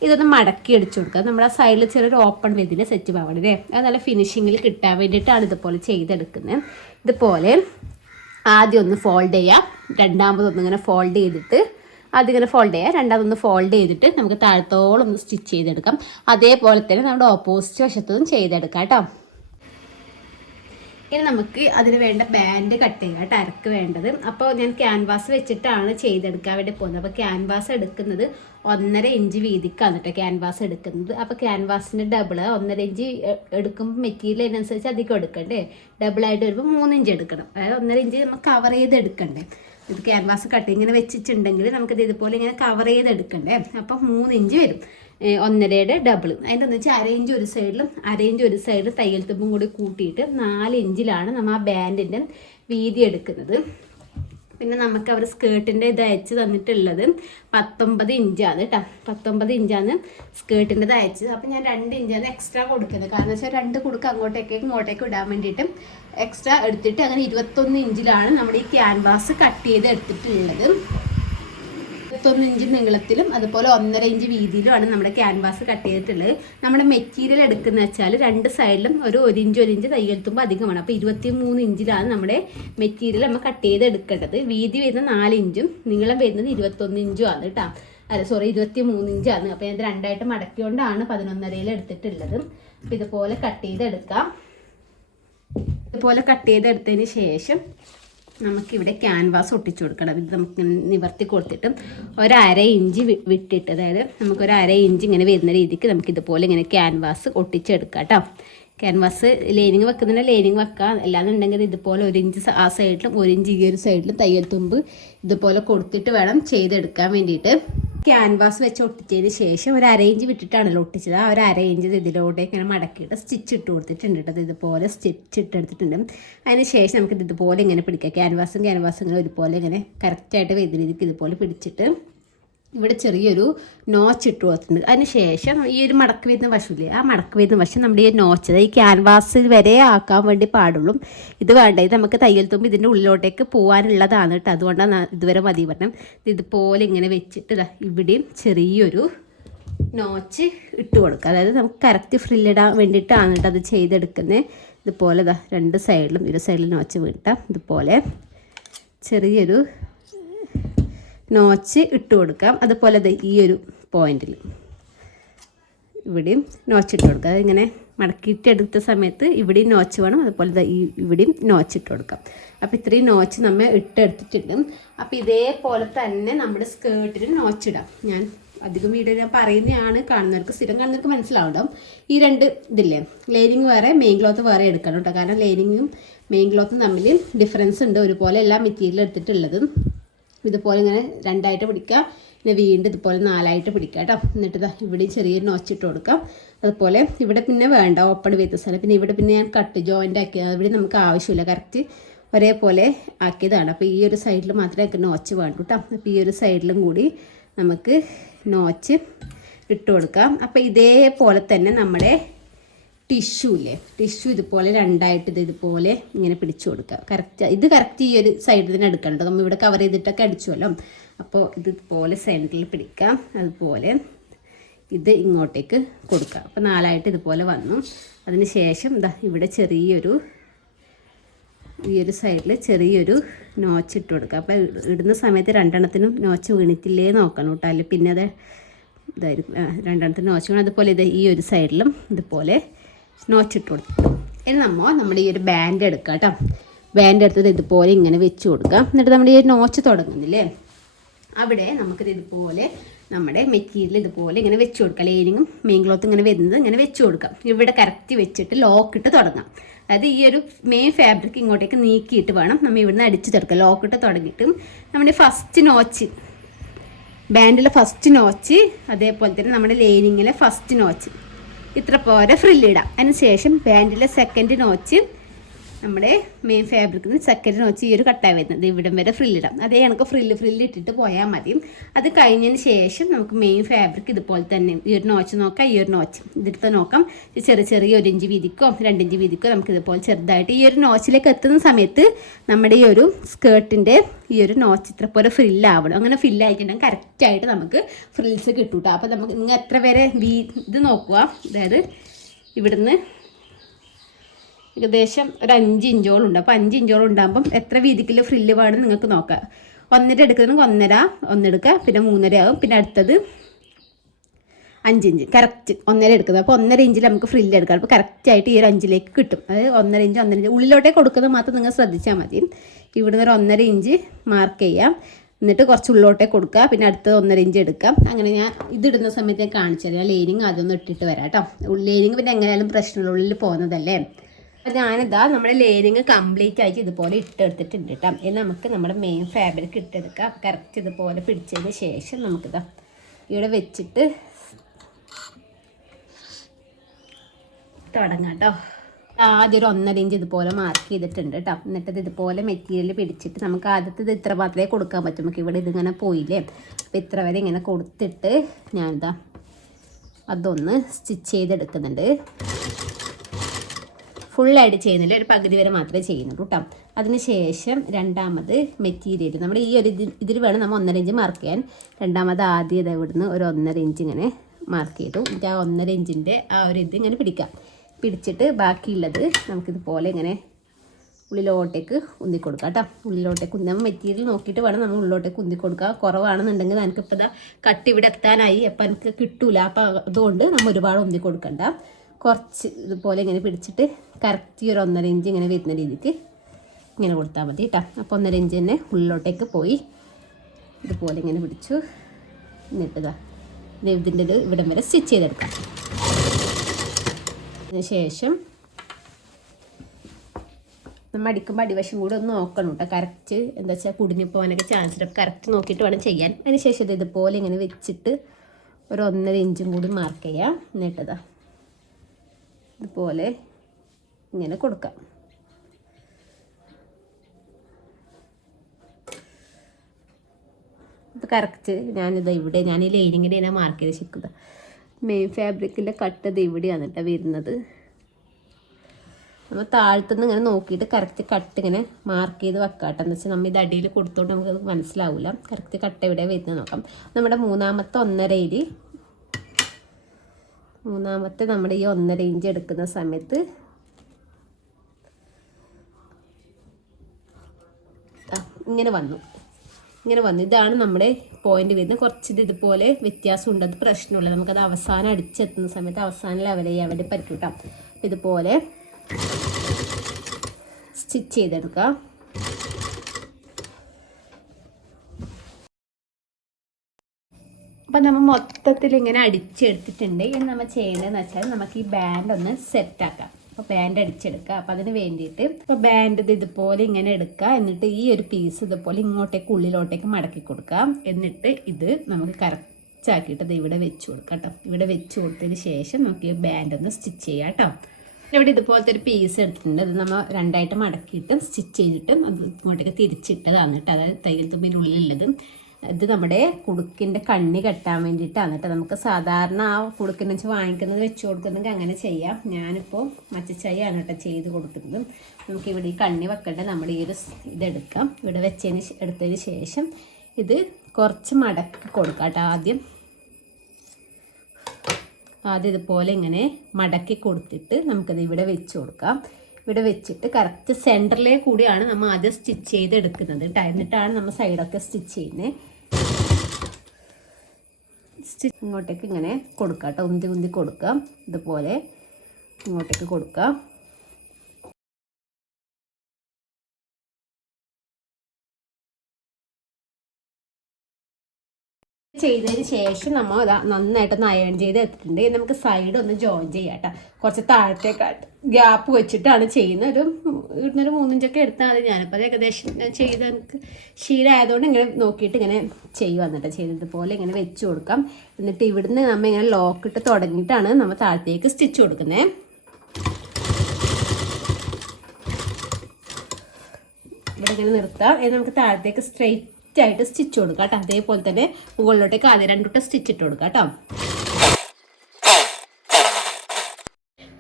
ഇതൊന്ന് മടക്കി അടിച്ചു കൊടുക്കുക. നമ്മുടെ ആ സൈഡിൽ ചെറിയൊരു ഓപ്പൺ വെതിൻ്റെ സെറ്റ് പാവണേ അത് നല്ല ഫിനിഷിങ്ങിൽ കിട്ടാൻ വേണ്ടിയിട്ടാണ് ഇതുപോലെ ചെയ്തെടുക്കുന്നത്. ഇതുപോലെ ആദ്യം ഒന്ന് ഫോൾഡ് ചെയ്യാം. രണ്ടാമതൊന്നിങ്ങനെ ഫോൾഡ് ചെയ്തിട്ട് ആദ്യം ഇങ്ങനെ ഫോൾഡ് ചെയ്യാം. രണ്ടാമതൊന്ന് ഫോൾഡ് ചെയ്തിട്ട് നമുക്ക് താഴത്തോളം ഒന്ന് സ്റ്റിച്ച് ചെയ്തെടുക്കാം. അതേപോലെ തന്നെ നമ്മുടെ ഓപ്പോസിറ്റ് വശത്തും ചെയ്തെടുക്കാം കേട്ടോ. ഇനി നമുക്ക് അതിന് വേണ്ട ബാൻഡ് കട്ട് ചെയ്യുക കേട്ടോ. അരക്ക് വേണ്ടത്. അപ്പോൾ ഞാൻ ക്യാൻവാസ് വെച്ചിട്ടാണ് ചെയ്തെടുക്കാൻ വേണ്ടി പോകുന്നത്. അപ്പോൾ ക്യാൻവാസ് എടുക്കുന്നത് 1.5 ഇഞ്ച് വീതിക്കാണ് കേട്ടോ ക്യാൻവാസ് എടുക്കുന്നത്. അപ്പോൾ ക്യാൻവാസിൻ്റെ ഡബിൾ 1.5 ഇഞ്ച് എടുക്കുമ്പോൾ മെറ്റീരിയൽ അതിനനുസരിച്ച് അധികം എടുക്കണ്ടേ. ഡബിളായിട്ട് വരുമ്പോൾ 3 ഇഞ്ച് എടുക്കണം. അതായത് 1.5 ഇഞ്ച് നമുക്ക് കവർ ചെയ്ത് എടുക്കണ്ടേ. ഇത് ക്യാൻവാസ് കട്ടിങ്ങിന് വെച്ചിട്ടുണ്ടെങ്കിൽ നമുക്കിത് ഇതുപോലെ ഇങ്ങനെ കവർ ചെയ്തെടുക്കണ്ടേ. അപ്പോൾ 3 ഇഞ്ച് വരും. 1.5യുടെ ഡബിൾ. അതിൻ്റെ എന്ന് വെച്ചാൽ 1/2 ഇഞ്ച് ഒരു സൈഡിലും 1/2 ഇഞ്ച് ഒരു സൈഡിൽ തയ്യൽ തുമ്പും കൂടി കൂട്ടിയിട്ട് 4 ഇഞ്ചിലാണ് നമ്മൾ ആ ബാൻഡിൻ്റെ വീതി എടുക്കുന്നത്. പിന്നെ നമുക്ക് അവർ സ്കേർട്ടിൻ്റെ ഇത് അയച്ച് തന്നിട്ടുള്ളത് 19 ഇഞ്ചാണ് കേട്ടോ. 19 ഇഞ്ചാണ് സ്കേർട്ടിൻ്റെത് അയച്ചത്. അപ്പോൾ ഞാൻ 2 ഇഞ്ചാണ് എക്സ്ട്രാ കൊടുക്കുന്നത്. കാരണം വെച്ചാൽ 2 കുടുക്ക് ഇങ്ങോട്ടേക്ക് ഇടാൻ വേണ്ടിയിട്ട് എക്സ്ട്രാ എടുത്തിട്ട് അങ്ങനെ 21 ഇഞ്ചിലാണ് നമ്മുടെ ഈ ക്യാൻവാസ് കട്ട് ചെയ്ത് എടുത്തിട്ടുള്ളത്. 21 ഇഞ്ച് നീളത്തിലും അതുപോലെ 1.5 ഇഞ്ച് വീതിയിലുമാണ് നമ്മുടെ ക്യാൻവാസ് കട്ട് ചെയ്തിട്ടുള്ളത്. നമ്മുടെ മെറ്റീരിയൽ എടുക്കുന്ന വെച്ചാൽ 2 സൈഡിലും ഒരു 1 ഇഞ്ച് തയ്യൽത്തുമ്പോൾ അധികമാണ്. അപ്പോൾ 23 ഇഞ്ചിലാണ് നമ്മുടെ മെറ്റീരിയൽ നമ്മൾ കട്ട് ചെയ്ത് എടുക്കേണ്ടത്. വീതി വരുന്നത് 4 ഇഞ്ചും നീളം വരുന്നത് 21 ഇഞ്ചും ആണ് കേട്ടോ. 23 ഇഞ്ചാണ്. അപ്പോൾ ഞാൻ 2ആയിട്ട് മടക്കിക്കൊണ്ടാണ് 11.5 എടുത്തിട്ടുള്ളത്. അപ്പോൾ ഇതുപോലെ കട്ട് ചെയ്തെടുക്കാം. ഇതുപോലെ കട്ട് ചെയ്തെടുത്തതിന് ശേഷം നമുക്കിവിടെ ക്യാൻവാസ് ഒട്ടിച്ചു കൊടുക്കണം. ഇത് നമുക്ക് നിവർത്തി കൊടുത്തിട്ട് ഒരു അര ഇഞ്ച് വിട്ടിട്ട്, അതായത് നമുക്കൊരു അര ഇഞ്ച് ഇങ്ങനെ വരുന്ന രീതിക്ക് നമുക്കിതുപോലെ ഇങ്ങനെ ക്യാൻവാസ് ഒട്ടിച്ചെടുക്കാം കേട്ടോ. ക്യാൻവാസ് ലൈനിങ് വെക്കുന്നുണ്ടെങ്കിൽ ലൈനിങ് വെക്കാം, അല്ലാന്നുണ്ടെങ്കിൽ ഇതുപോലെ 1 ഇഞ്ച് ആ സൈഡിലും 1 ഇഞ്ച് ഈ ഒരു സൈഡിലും തയ്യൽ തുമ്പ് ഇതുപോലെ കൊടുത്തിട്ട് വേണം ചെയ്തെടുക്കാൻ വേണ്ടിയിട്ട്. ക്യാൻവാസ് വെച്ച് ഒട്ടിച്ചതിന് ശേഷം ഒരു അര ഇഞ്ച് വിട്ടിട്ടാണല്ലോ ഒട്ടിച്ചത്. ആ ഒരു അര ഇഞ്ച് ഇതിലൂടെ ഇങ്ങനെ മടക്കിയിട്ട് സ്റ്റിച്ച് ഇട്ട് കൊടുത്തിട്ടുണ്ട് കേട്ടോ. ഇതുപോലെ സ്റ്റിച്ച് ഇട്ടെടുത്തിട്ടുണ്ട്. അതിന് ശേഷം നമുക്ക് ഇതുപോലെ ഇങ്ങനെ പിടിക്കാം. ക്യാൻവാസും ഇങ്ങനെ ഒരുപോലെ ഇങ്ങനെ കറക്റ്റായിട്ട് വരുന്ന രീതിക്ക് ഇതുപോലെ പിടിച്ചിട്ട് ഇവിടെ ചെറിയൊരു നോച്ച് ഇട്ട് കൊടുത്തിട്ടുണ്ട്. അതിന് ശേഷം ഈ ഒരു മടക്ക് വരുന്ന വശമില്ലേ, ആ മടക്ക് വരുന്ന വശം നമ്മുടെ ഈ നോച്ച് ഈ ക്യാൻവാസ് വരെ ആക്കാൻ വേണ്ടി പാടുള്ളൂ. ഇത് വേണ്ട, ഇത് നമുക്ക് തയ്യൽ തുമ്പ് ഇതിൻ്റെ ഉള്ളിലോട്ടേക്ക് പോകാനുള്ളതാണ് കേട്ടോ. അതുകൊണ്ടാണ് ഇതുവരെ മതി പറഞ്ഞത്. ഇതുപോലെ ഇങ്ങനെ വെച്ചിട്ട് ഇവിടെയും ചെറിയൊരു നോച്ച് ഇട്ട് കൊടുക്കുക. അതായത് നമുക്ക് കറക്റ്റ് ഫ്രില്ലിടാൻ വേണ്ടിയിട്ടാണ് കേട്ടോ അത് ചെയ്തെടുക്കുന്നത്. ഇതുപോലെ 2 സൈഡിലും ഒരു സൈഡിൽ നോച്ച് വീട്ടാം. ഇതുപോലെ ചെറിയൊരു നോച്ച് ഇട്ട് കൊടുക്കാം. അതുപോലെ ഈ ഒരു പോയിന്റിൽ ഇവിടെയും നോച്ച് ഇട്ട് കൊടുക്കുക. അതിങ്ങനെ മടക്കിയിട്ടെടുത്ത സമയത്ത് ഇവിടെയും നോച്ച് വേണം, അതുപോലെ ഇവിടെയും നോച്ച് ഇട്ട് കൊടുക്കാം. അപ്പോൾ ഇത്രയും നോച്ച് നമ്മൾ ഇട്ടെടുത്തിട്ടുണ്ട്. അപ്പോൾ ഇതേപോലെ തന്നെ നമ്മുടെ സ്കേർട്ടിന് നോച്ച് ഇടാം. ഞാൻ അധികം വീഡിയോ ഞാൻ പറയുന്നതാണ്, കാണുന്നവർക്ക് സ്ഥിരം കാണുന്നവർക്ക് മനസ്സിലാവുണ്ടാവും. ഈ 2 ഇതില്ലേ, ലൈനിങ് വേറെ മെയിൻ ക്ലോത്ത് വേറെ എടുക്കണം കേട്ടോ. കാരണം ലൈനിങ്ങും മെയിൻ ക്ലോത്തും തമ്മിൽ ഡിഫറൻസ് ഉണ്ട്. ഒരുപോലെ എല്ലാ മെറ്റീരിയൽ എടുത്തിട്ടുള്ളതും ഇതുപോലെ ഇങ്ങനെ 2ആയിട്ട് പിടിക്കുക, പിന്നെ വീണ്ടും ഇതുപോലെ 4ആയിട്ട് പിടിക്കുക കേട്ടോ. എന്നിട്ട് ഇവിടെയും ചെറിയൊരു നോച്ചിട്ട് കൊടുക്കാം. അതുപോലെ ഇവിടെ പിന്നെ വേണ്ട ഓപ്പൺ വരുന്ന സ്ഥലം, പിന്നെ ഇവിടെ പിന്നെ ഞാൻ കട്ട് ജോയിൻ്റ് ആക്കിയത്, ഇവിടെ നമുക്ക് ആവശ്യമില്ല, കറക്റ്റ് ഒരേപോലെ ആക്കിയതാണ്. അപ്പോൾ ഈ ഒരു സൈഡിൽ മാത്രമേ നോച്ച് വേണ്ടു കേട്ടോ. അപ്പോൾ ഈ ഒരു സൈഡിലും കൂടി നമുക്ക് നോച്ച് ഇട്ട് കൊടുക്കാം. അപ്പോൾ ഇതേപോലെ തന്നെ നമ്മുടെ ടിഷ്യൂ ഇതുപോലെ 2ആയിട്ട് ഇതുപോലെ ഇങ്ങനെ പിടിച്ചു കൊടുക്കുക. കറക്റ്റ് ഈ ഒരു സൈഡിൽ തന്നെ എടുക്കണം കേട്ടോ. നമ്മൾ ഇവിടെ കവർ ചെയ്തിട്ടൊക്കെ അടിച്ചുവല്ലോ. അപ്പോൾ ഇതുപോലെ സെൻറ്ററിൽ പിടിക്കാം. അതുപോലെ ഇത് ഇങ്ങോട്ടേക്ക് കൊടുക്കാം. അപ്പോൾ 4ആയിട്ട് ഇതുപോലെ വന്നു. അതിന് ശേഷം ഇവിടെ ഈ ഒരു സൈഡിൽ ചെറിയൊരു നോച്ച് ഇട്ട് കൊടുക്കുക. അപ്പോൾ ഇടുന്ന സമയത്ത് 2എണ്ണത്തിനും നോച്ച് വീണിട്ടില്ലേ നോക്കണം കേട്ടോ. അല്ലെങ്കിൽ പിന്നെ അത് ഇതായിരിക്കും 2എണ്ണത്തിന് നോച്ച് വേണം. അതുപോലെ ഈ ഒരു സൈഡിലും ഇതുപോലെ നോച്ച് ഇട്ട് കൊടുത്തു. ഇനി നമ്മുടെ ഈ ഒരു ബാൻഡ് എടുക്കാം കേട്ടോ. ബാൻഡ് എടുത്തത് ഇതുപോലെ ഇങ്ങനെ വെച്ച് കൊടുക്കാം. എന്നിട്ട് നമ്മുടെ ഈ ഒരു നോച്ച് തുടങ്ങുന്നില്ലേ, അവിടെ നമുക്കിത് ഇതുപോലെ നമ്മുടെ മെറ്റീരിയൽ ഇതുപോലെ ഇങ്ങനെ വെച്ച് കൊടുക്കാം. ലൈനിങ്ങും മെയിൻ ക്ലോത്തും ഇങ്ങനെ വരുന്നത് ഇങ്ങനെ വെച്ച് കൊടുക്കാം. ഇവിടെ കറക്റ്റ് വെച്ചിട്ട് ലോക്കിട്ട് തുടങ്ങാം. അതായത് ഈ ഒരു മെയിൻ ഫാബ്രിക് ഇങ്ങോട്ടേക്ക് നീക്കിയിട്ട് വേണം നമ്മൾ ഇവിടുന്ന് അടിച്ച് തീർക്കുക. ലോക്കിട്ട് തുടങ്ങിയിട്ട് നമ്മുടെ ഫസ്റ്റ് നോച്ച്, ബാൻഡിലെ ഫസ്റ്റ് നോച്ച്, അതേപോലെ തന്നെ നമ്മുടെ ലൈനിങ്ങിലെ ഫസ്റ്റ് നോച്ച് ഇത്ര പോരെ ഫ്രില്ലിടാം. അതിന് ശേഷം ബാൻഡിലെ സെക്കൻഡ് നോച്ച്, നമ്മുടെ മെയിൻ ഫാബ്രിക്കിന് സെക്കൻഡ് നോച്ച് ഈ ഒരു കട്ടായി വരുന്നത് ഇവിടം വരെ ഫ്രില്ലിടാം. അതേ കണക്ക് ഫ്രില്ലിട്ടിട്ട് പോയാൽ മതി. അത് കഴിഞ്ഞതിന് ശേഷം നമുക്ക് മെയിൻ ഫാബ്രിക് ഇതുപോലെ തന്നെ ഈ ഒരു നോച്ച് നോക്കാം. ഈ ഒരു നോച്ച് ഇതെടുത്ത് നോക്കാം. ചെറിയ 1 ഇഞ്ച് വീതിക്കോ 2 ഇഞ്ച് വീതിക്കോ നമുക്ക് ഇതുപോലെ ചെറുതായിട്ട് ഈ ഒരു നോച്ചിലേക്ക് എത്തുന്ന സമയത്ത് നമ്മുടെ ഈ ഒരു സ്കേർട്ടിൻ്റെ ഈ ഒരു നോച്ച് ഇത്ര പോലെ ഫ്രില്ലാവണം. അങ്ങനെ ഫില്ലായിട്ടുണ്ടെങ്കിൽ കറക്റ്റായിട്ട് നമുക്ക് ഫ്രിൽസ് കിട്ടും കേട്ടോ. അപ്പോൾ നമുക്ക് നിങ്ങൾ എത്ര വരെ ഇത് നോക്കുക, അതായത് ഇവിടുന്ന് ഏകദേശം ഒരു 5 ഇഞ്ചോളം അപ്പോൾ 5 ഇഞ്ചോളം ഉണ്ടാകുമ്പം എത്ര വീതിക്കുള്ള ഫ്രില്ല് വേണം നിങ്ങൾക്ക് നോക്കാം. 1.5 എടുക്കുന്നതെങ്കിൽ 1.5 എടുക്കുക, പിന്നെ 3.5 ആകും, പിന്നെ അടുത്തത് 5 ഇഞ്ച് കറക്റ്റ് 1.5 എടുക്കുന്നത്. അപ്പോൾ 1.5 ഇഞ്ചിൽ നമുക്ക് ഫ്രില്ല് എടുക്കാം. അപ്പോൾ കറക്റ്റായിട്ട് ഈ ഒരു 5ലേക്ക് കിട്ടും. അതായത് 1.5 ഇഞ്ച് ഉള്ളിലോട്ടേ കൊടുക്കുന്നത് മാത്രം നിങ്ങൾ ശ്രദ്ധിച്ചാൽ മതി. ഇവിടുന്ന് ഒരു 1.5 ഇഞ്ച് മാർക്ക് ചെയ്യാം. എന്നിട്ട് കുറച്ച് ഉള്ളിലോട്ടേ കൊടുക്കുക, പിന്നെ അടുത്തത് 1.5 ഇഞ്ച് എടുക്കാം. അങ്ങനെ ഞാൻ ഇതിടുന്ന സമയത്ത് ഞാൻ കാണിച്ചു തരാം. ലൈനിങ് അതൊന്നും ഇട്ടിട്ട് വരാം കേട്ടോ. ലൈനിങ് പിന്നെ എങ്ങനെയാലും പ്രശ്നമുള്ള ഉള്ളിൽ പോകുന്നതല്ലേ. അപ്പോൾ ഞാനിതാ നമ്മുടെ ലെയറിങ് കംപ്ലീറ്റ് ആയിട്ട് ഇതുപോലെ ഇട്ടെടുത്തിട്ടുണ്ട് കേട്ടോ. ഇനി നമുക്ക് നമ്മുടെ മെയിൻ ഫാബ്രിക് ഇട്ടെടുക്കാം. കറക്റ്റ് ഇതുപോലെ പിടിച്ചതിന് ശേഷം നമുക്കിതാ ഇവിടെ വെച്ചിട്ട് തുടങ്ങാം കേട്ടോ. ആദ്യം ഒരു 1.5 ഇഞ്ച് ഇതുപോലെ മാർക്ക് ചെയ്തിട്ടുണ്ട് കേട്ടോ. എന്നിട്ട് ഇതുപോലെ മെറ്റീരിയൽ പിടിച്ചിട്ട് നമുക്ക് ആദ്യത്തെ ഇത് ഇത്ര മാത്രമേ കൊടുക്കാൻ പറ്റും. നമുക്ക് ഇവിടെ ഇതിങ്ങനെ പോയില്ലേ, അപ്പോൾ ഇത്ര വരെ ഇങ്ങനെ കൊടുത്തിട്ട് ഞാനിതാ അതൊന്ന് സ്റ്റിച്ച് ചെയ്തെടുക്കുന്നുണ്ട്. ഫുള്ളായിട്ട് ചെയ്യുന്നില്ല, ഒരു പകുതി വരെ മാത്രമേ ചെയ്യുന്നുള്ളൂ കേട്ടോ. അതിന് ശേഷം രണ്ടാമത് മെറ്റീരിയൽ നമ്മൾ ഈ ഒരു ഇതിൽ വേണം നമ്മൾ 1.5 ഇഞ്ച് മാർക്ക് ചെയ്യാൻ. രണ്ടാമത് ആദ്യം ഇവിടുന്ന് ഒരു 1.5 ഇഞ്ച് ഇങ്ങനെ മാർക്ക് ചെയ്തു. എന്നിട്ട് ആ 1.5 ഇഞ്ചിൻ്റെ ആ ഒരു ഇത് ഇങ്ങനെ പിടിക്കാം. പിടിച്ചിട്ട് ബാക്കിയുള്ളത് നമുക്കിതുപോലെ ഇങ്ങനെ ഉള്ളിലോട്ടേക്ക് ഉന്തി കൊടുക്കാം കേട്ടോ. ഉള്ളിലോട്ടേക്ക് നമ്മൾ മെറ്റീരിയൽ നോക്കിയിട്ട് വേണം നമ്മൾ ഉള്ളിലോട്ടേക്ക് ഉന്തി കൊടുക്കുക. കുറവാണെന്നുണ്ടെങ്കിൽ എനിക്കിപ്പോൾ ഇതാ കട്ട് ഇവിടെ എത്താനായി, അപ്പോൾ എനിക്ക് കിട്ടൂല. അപ്പോൾ അതുകൊണ്ട് നമ്മൾ ഒരുപാട് ഉന്തി കൊടുക്കണ്ട. കുറച്ച് ഇതുപോലെ ഇങ്ങനെ പിടിച്ചിട്ട് കറക്റ്റ് ഒരു 1.5 ഇഞ്ച് ഇങ്ങനെ വരുന്ന രീതിക്ക് ഇങ്ങനെ കൊടുത്താൽ മതി കേട്ടോ. അപ്പോൾ 1.5 ഇഞ്ച് തന്നെ ഉള്ളിലോട്ടേക്ക് പോയി ഇതുപോലെ ഇങ്ങനെ പിടിച്ചു. എന്നിട്ടതാ ഇതിൻ്റെ ഇവിടം വരെ സ്റ്റിച്ച് ചെയ്തെടുക്കാം. അതിന് ശേഷം നമ്മൾ അടിക്കുമ്പോൾ അടിവശം കൂടെ ഒന്ന് നോക്കണം കേട്ടോ. കറക്റ്റ് എന്താ വെച്ചാൽ കുടിഞ്ഞു പോകാനൊക്കെ ചാൻസ് ഉണ്ട്. കറക്റ്റ് നോക്കിയിട്ട് വേണം ചെയ്യാൻ. അതിന് ശേഷം ഇത് ഇതുപോലെ ഇങ്ങനെ വെച്ചിട്ട് ഒരു 1.5 ഇഞ്ചും കൂടി മാർക്ക് ചെയ്യാം. എന്നിട്ടതാ ഇതുപോലെ ഇങ്ങനെ കൊടുക്കാം. ഇത് കറക്റ്റ് ഞാനിത് ഇവിടെ ഞാൻ ഈ ലൈനിങ്ങിൻ്റെ ഞാൻ മാർക്ക് ചെയ്ത് ശരിക്കുന്നത് മെയിൻ ഫാബ്രിക്കിൻ്റെ കട്ട് ഇത് ഇവിടെയാണ് കേട്ടോ വരുന്നത്. നമ്മൾ താഴത്തുനിന്ന് ഇങ്ങനെ നോക്കിയിട്ട് കറക്റ്റ് കട്ട് ഇങ്ങനെ മാർക്ക് ചെയ്ത് വെക്കാട്ടെ. എന്ന് വെച്ചാൽ നമ്മൾ ഇത് അടിയിൽ കൊടുത്തോണ്ട് നമുക്കത് മനസ്സിലാവില്ല. കറക്റ്റ് കട്ട് എവിടെ വരുന്നത് നോക്കാം. നമ്മുടെ മൂന്നാമത്തെ 1.5 മൂന്നാമത്തെ നമ്മുടെ ഈ 1.5 ഇഞ്ച് എടുക്കുന്ന സമയത്ത് ഇങ്ങനെ വന്നു. ഇതാണ് നമ്മുടെ പോയിന്റ് വരുന്നത്. കുറച്ച് ഇതുപോലെ വ്യത്യാസം ഉണ്ട്, അത് പ്രശ്നമില്ല. നമുക്കത് അവസാനം അടിച്ചെത്തുന്ന സമയത്ത് അവസാനം ലെവൽ ചെയ്യാൻ വേണ്ടി പറ്റും കേട്ടോ. ഇതുപോലെ സ്റ്റിച്ച് ചെയ്തെടുക്കാം. അപ്പം നമ്മൾ മൊത്തത്തിൽ ഇങ്ങനെ അടിച്ചെടുത്തിട്ടുണ്ട്. ഇനി നമ്മൾ ചെയ്യേണ്ടതെന്ന് വെച്ചാൽ നമുക്ക് ഈ ബാൻഡ് ഒന്ന് സെറ്റാക്കാം. അപ്പോൾ ബാൻഡ് അടിച്ചെടുക്കുക. അപ്പോൾ അതിന് വേണ്ടിയിട്ട് ഇപ്പോൾ ബാൻഡ് ഇതുപോലെ ഇങ്ങനെ എടുക്കുക. എന്നിട്ട് ഈ ഒരു പീസ് ഇതുപോലെ ഇങ്ങോട്ടേക്ക് ഉള്ളിലോട്ടേക്ക് മടക്കി കൊടുക്കാം. എന്നിട്ട് ഇത് നമുക്ക് കറക്റ്റ് ആക്കിയിട്ട് ഇത് ഇവിടെ വെച്ച് കൊടുക്കാം കേട്ടോ. ഇവിടെ വെച്ച് കൊടുത്തതിന് ശേഷം നമുക്ക് ഈ ബാൻഡ് ഒന്ന് സ്റ്റിച്ച് ചെയ്യാം കേട്ടോ. ഇവിടെ ഇതുപോലത്തെ ഒരു പീസ് എടുത്തിട്ടുണ്ട്. അത് നമ്മൾ രണ്ടായിട്ട് മടക്കിയിട്ട് സ്റ്റിച്ച് ചെയ്തിട്ട് അത് ഇങ്ങോട്ടേക്ക് തിരിച്ചിട്ടതാണ് കേട്ടോ. അതായത് തയ്യൽ തുമ്പിനുള്ളിലുള്ളത്. ഇത് നമ്മുടെ കുടുക്കിൻ്റെ കണ്ണി കെട്ടാൻ വേണ്ടിയിട്ടാണ് കേട്ടോ. നമുക്ക് സാധാരണ ആ കുടുക്കിനെ വെച്ച് വാങ്ങിക്കുന്നത് വെച്ച് കൊടുക്കുന്നെങ്കിൽ അങ്ങനെ ചെയ്യാം. ഞാനിപ്പോൾ മച്ചച്ചായാണ് കേട്ടോ ചെയ്ത് കൊടുക്കുന്നത്. നമുക്കിവിടെ ഈ കണ്ണി വെക്കേണ്ട നമ്മുടെ ഈ ഒരു ഇതെടുക്കാം. ഇവിടെ എടുത്തതിന് ശേഷം ഇത് കുറച്ച് മടക്കി കൊടുക്കാം കേട്ടോ. ആദ്യം ഇതുപോലെ ഇങ്ങനെ മടക്കി കൊടുത്തിട്ട് നമുക്കത് ഇവിടെ വെച്ച് കൊടുക്കാം. ഇവിടെ വെച്ചിട്ട് കറക്റ്റ് സെൻറ്ററിലേ കൂടിയാണ് നമ്മൾ ആദ്യം സ്റ്റിച്ച് ചെയ്തെടുക്കുന്നത് കേട്ടോ. എന്നിട്ടാണ് നമ്മൾ സൈഡൊക്കെ സ്റ്റിച്ച് ചെയ്യുന്നത്. സ്റ്റിച്ച് ഇങ്ങോട്ടേക്ക് ഇങ്ങനെ കൊടുക്കാം കേട്ടോ. ഉന്തി കൊടുക്കാം. ഇതുപോലെ ഇങ്ങോട്ടേക്ക് കൊടുക്കാം. ചെയ്തതിന് ശേഷം നമ്മൾ നന്നായിട്ടൊന്ന് അയൺ ചെയ്ത് എടുത്തിട്ടുണ്ട്. നമുക്ക് സൈഡ് ഒന്ന് ജോയിൻ ചെയ്യാം കേട്ടോ. കുറച്ച് താഴത്തേക്കായിട്ട് ഗ്യാപ്പ് വെച്ചിട്ടാണ് ചെയ്യുന്നത്. ഇവിടുന്നൊരു 3 ഇഞ്ചൊക്കെ എടുത്താൽ മതി. ഞാനിപ്പോൾ അത് ഏകദേശം ഞാൻ ചെയ്ത് എനിക്ക് ശീലമായതുകൊണ്ട് ഇങ്ങനെ നോക്കിയിട്ട് ഇങ്ങനെ ചെയ്യുക എന്നിട്ട് ചെയ്തതുപോലെ ഇങ്ങനെ വെച്ച് കൊടുക്കാം. എന്നിട്ട് ഇവിടുന്ന് നമ്മൾ ഇങ്ങനെ ലോക്കിട്ട് തുടങ്ങിയിട്ടാണ് നമ്മൾ താഴത്തേക്ക് സ്റ്റിച്ച് കൊടുക്കുന്നത്. ഇവിടെ ഇങ്ങനെ നിർത്താം. നമുക്ക് താഴത്തേക്ക് സ്ട്രെയിറ്റ് ആയിട്ട് സ്റ്റിച്ച് കൊടുക്കാം കേട്ടോ. അതേപോലെ തന്നെ മുകളിലോട്ടേക്ക് ആദ്യം 2 സ്റ്റിച്ച് ഇട്ട് കൊടുക്കാം കേട്ടോ.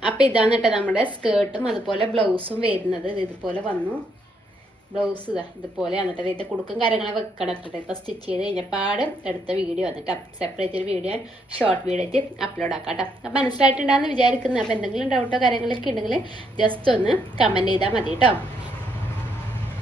അപ്പം ഇതാണ് കേട്ടോ നമ്മുടെ സ്കേർട്ടും അതുപോലെ ബ്ലൗസും വരുന്നത്. ഇതുപോലെ വന്നു. ബ്ലൗസ് ഇതുപോലെ വന്നിട്ട് ഇതിൻ്റെ കുടുക്കും കാര്യങ്ങളെ വെക്കണം കേട്ടോ. ഇപ്പോൾ സ്റ്റിച്ച് ചെയ്ത് കഴിഞ്ഞപ്പാട് എടുത്ത വീഡിയോ വന്നിട്ട് സെപ്പറേറ്റ് ഒരു വീഡിയോ ഷോർട്ട് വീഡിയോ ആയിട്ട് അപ്ലോഡ് ആക്കാം കേട്ടോ. അപ്പം മനസ്സിലായിട്ടുണ്ടാകുമെന്ന് വിചാരിക്കുന്നത്. അപ്പോൾ എന്തെങ്കിലും ഡൗട്ടോ കാര്യങ്ങളൊക്കെ ഉണ്ടെങ്കിൽ ജസ്റ്റ് ഒന്ന് കമൻറ്റ് ചെയ്താൽ മതി കേട്ടോ.